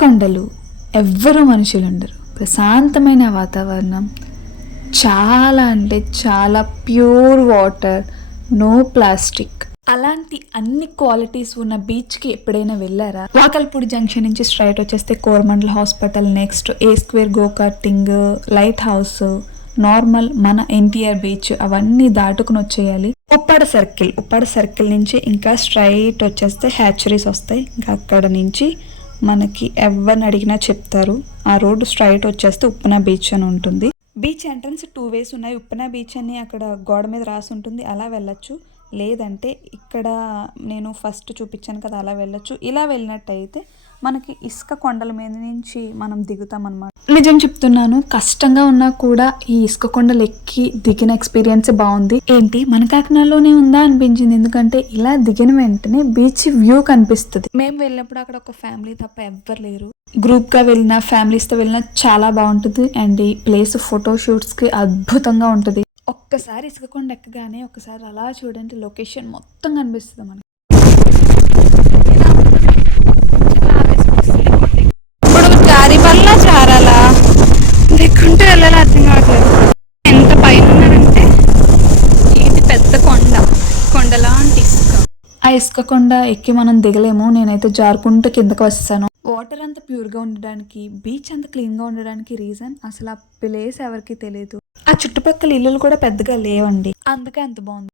కొండలు, ఎవ్వరూ మనుషులు ఉండరు, ప్రశాంతమైన వాతావరణం, చాలా అంటే చాలా ప్యూర్ వాటర్, నో ప్లాస్టిక్. అలాంటి అన్ని క్వాలిటీస్ ఉన్న బీచ్కి ఎప్పుడైనా వెళ్ళారా? వాకల్పూడి జంక్షన్ నుంచి స్ట్రైట్ వచ్చేస్తే Coromandel hospital, next A square, go karting, light house, normal మన ఎన్టీఆర్ బీచ్ అవన్నీ దాటుకుని వచ్చేయాలి. ఉప్పాడ సర్కిల్ నుంచి ఇంకా స్ట్రైట్ వచ్చేస్తే హ్యాచరీస్ వస్తాయి. ఇంకా అక్కడ నుంచి మనకి ఎవరిని అడిగినా చెప్తారు. ఆ రోడ్డు స్ట్రైట్ వచ్చేస్తే ఉప్పెన బీచ్ అని ఉంటుంది. బీచ్ ఎంట్రన్స్ 2 ways ఉన్నాయి. ఉప్పెన బీచ్ అని అక్కడ గోడ మీద రాసి ఉంటుంది, అలా వెళ్ళొచ్చు. లేదంటే ఇక్కడ నేను ఫస్ట్ చూపించాను కదా, అలా వెళ్ళొచ్చు. ఇలా వెళ్ళినట్టయితే మనకి ఇసుక కొండల మీద నుంచి మనం దిగుతాం అన్నమాట. నిజం చెప్తున్నాను, కష్టంగా ఉన్నా కూడా ఈ ఇసుక కొండలు ఎక్కి దిగిన ఎక్స్పీరియన్స్ బాగుంది. ఏంటి మన కాకినాడలోనే ఉందా అనిపించింది, ఎందుకంటే ఇలా దిగిన వెంటనే బీచ్ వ్యూ కనిపిస్తుంది. మేము వెళ్ళినప్పుడు అక్కడ ఒక ఫ్యామిలీ తప్ప ఎవ్వరు లేరు. గ్రూప్ గా వెళ్ళినా ఫ్యామిలీస్తో వెళ్ళినా చాలా బాగుంటుంది. అండ్ ఈ ప్లేస్ ఫోటో షూట్స్ కి అద్భుతంగా ఉంటుంది. ఒక్కసారి ఇసుక కొండ ఎక్కగానే ఒకసారి అలా చూడండి, లొకేషన్ మొత్తం కనిపిస్తుంది మనకి. ఇప్పుడు జారి వల్ల జారాలా లేకుంటే వెళ్ళాలి అర్థం కావట్లేదు. ఎంత పైన ఉన్నారంటే ఇది పెద్ద కొండలాంటి ఇసుక. ఆ ఇసుక కొండ ఎక్కి మనం దిగలేము. నేనైతే జారుకుంటూ కిందకు వస్తాను. వాటర్ అంత ప్యూర్గా ఉండడానికి, బీచ్ అంత క్లీన్గా ఉండడానికి రీజన్ అసలు ఆ ప్లేస్ ఎవరికి తెలియదు. ఆ చుట్టుపక్కల ఇల్లులు కూడా పెద్దగా లేవండి, అందుకే అంత బాగుంది.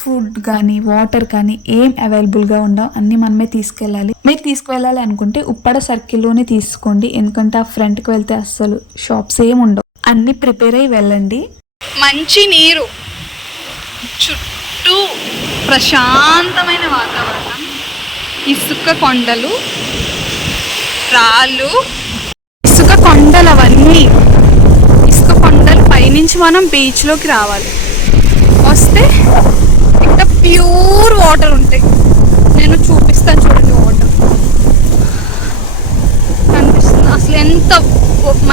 ఫుడ్ కానీ వాటర్ కానీ ఏం అవైలబుల్గా ఉండవు, అన్నీ మనమే తీసుకెళ్ళాలి. మీరు తీసుకువెళ్ళాలి అనుకుంటే ఉప్పాడ సర్కిల్లోనే తీసుకోండి, ఎందుకంటే ఆ ఫ్రంట్కి వెళ్తే అస్సలు షాప్స్ ఏం ఉండవు. అన్నీ ప్రిపేర్ అయ్యి వెళ్ళండి. మంచి నీరు, చుట్టూ ప్రశాంతమైన వాతావరణం, ఇసుక కొండలు, రాళ్ళు, ఇసుక కొండలు, అవన్నీ ఇసుక కొండలు పైనుంచి మనం బీచ్లోకి రావాలి. వస్తే ఇంకా ప్యూర్ వాటర్ ఉంటాయి. నేను చూపిస్తాను చూడండి, వాటర్ కనిపిస్తుంది. అసలు ఎంత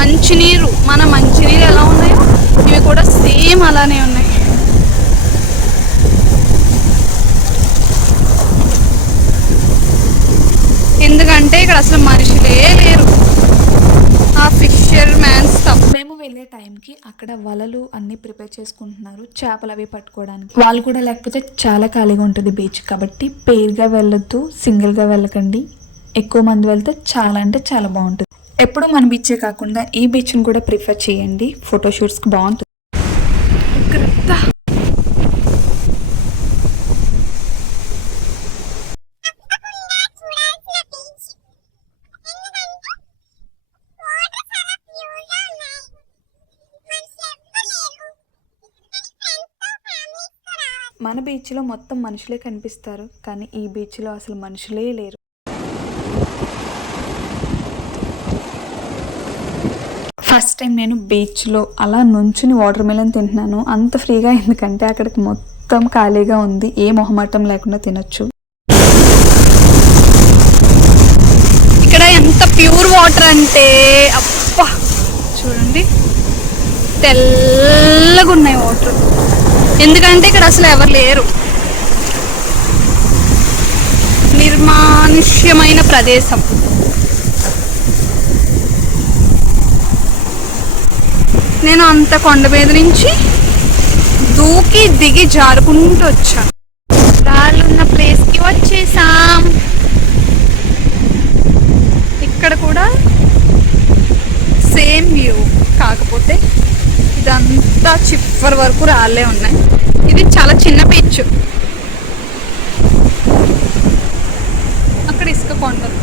మంచినీరు, మన మంచినీరు ఎలా ఉన్నాయో ఇవి కూడా సేమ్ అలానే ఉన్నాయి. ఎందుకంటే ఇక్కడ అసలు మనుషులే లేరు, ఆ ఫిషర్ మ్యాన్స్ తప్ప. మేము వెళ్ళే టైంకి అక్కడ వలలు అన్ని ప్రిపేర్ చేసుకుంటున్నారు చేపలు అవి పట్టుకోవడానికి. వాళ్ళు కూడా లేకపోతే చాలా ఖాళీగా ఉంటుంది బీచ్. కాబట్టి పేరుగా వెళ్ళొద్దు, సింగిల్గా వెళ్ళకండి. ఎక్కువ మంది వెళ్తే చాలా అంటే చాలా బాగుంటుంది. ఎప్పుడు మన బీచే కాకుండా ఈ బీచ్ని కూడా ప్రిఫర్ చేయండి, ఫోటోషూట్స్కి బాగుంటుంది. మన బీచ్లో మొత్తం మనుషులే కనిపిస్తారు, కానీ ఈ బీచ్లో అసలు మనుషులే లేరు. ఫస్ట్ టైం నేను బీచ్లో అలా నుంచుని వాటర్ మిలన్ తింటున్నాను. అంత ఫ్రీగా, ఎందుకంటే అక్కడికి మొత్తం ఖాళీగా ఉంది, ఏ మొహమాటం లేకుండా తినొచ్చు. ఇక్కడ ఎంత ప్యూర్ వాటర్ అంటే అబ్బా, చూడండి తెల్లగా ఉన్నాయి వాటర్. ఎందుకంటే ఇక్కడ అసలు ఎవరు లేరు, నిర్మానుష్యమైన ప్రదేశం. నేను అంత కొండ మీద నుంచి దూకి దిగి జారుకుంటూ వచ్చాను. రాళ్ళున్న ప్లేస్కి వచ్చేసాం. ఇక్కడ కూడా సేమ్ వ్యూ, కాకపోతే ఇదంతా చివరి వరకు రాళ్ళే ఉన్నాయి. ఇది చాలా చిన్న బీచ్, అక్కడ ఇసుక కొండలు.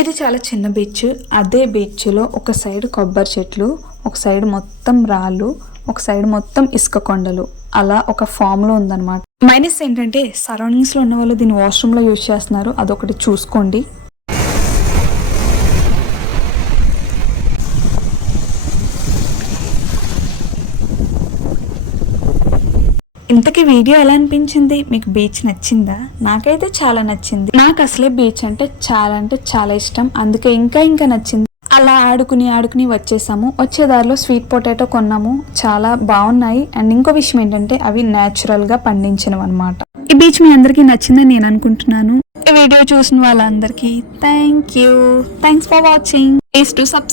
ఇది చాలా చిన్న బీచ్. అదే బీచ్లో ఒక సైడ్ కొబ్బరి చెట్లు, ఒక సైడ్ మొత్తం రాళ్ళు, ఒక సైడ్ మొత్తం ఇసుక కొండలు, అలా ఒక ఫామ్లో ఉందన్నమాట. మైనస్ ఏంటంటే సరౌండింగ్స్లో ఉన్న వాళ్ళు దీన్ని వాష్రూమ్లో యూజ్ చేస్తున్నారు, అదొకటి చూసుకోండి. ఇంతకీ వీడియో ఎలా అనిపించింది? మీకు బీచ్ నచ్చిందా? నాకైతే చాలా నచ్చింది. నాకు అసలే బీచ్ అంటే చాలా ఇష్టం, అందుకే ఇంకా నచ్చింది. అలా ఆడుకుని వచ్చేసాము. వచ్చేదారిలో స్వీట్ పొటాటో కొన్నాము, చాలా బాగున్నాయి. అండ్ ఇంకో విషయం ఏంటంటే అవి న్యాచురల్గా పండించినవి అనమాట. ఈ బీచ్ మీ అందరికీ నచ్చిందని నేను అనుకుంటున్నాను. ఈ వీడియో చూసిన వాళ్ళందరికీ thanks for watching. Please to subscribe.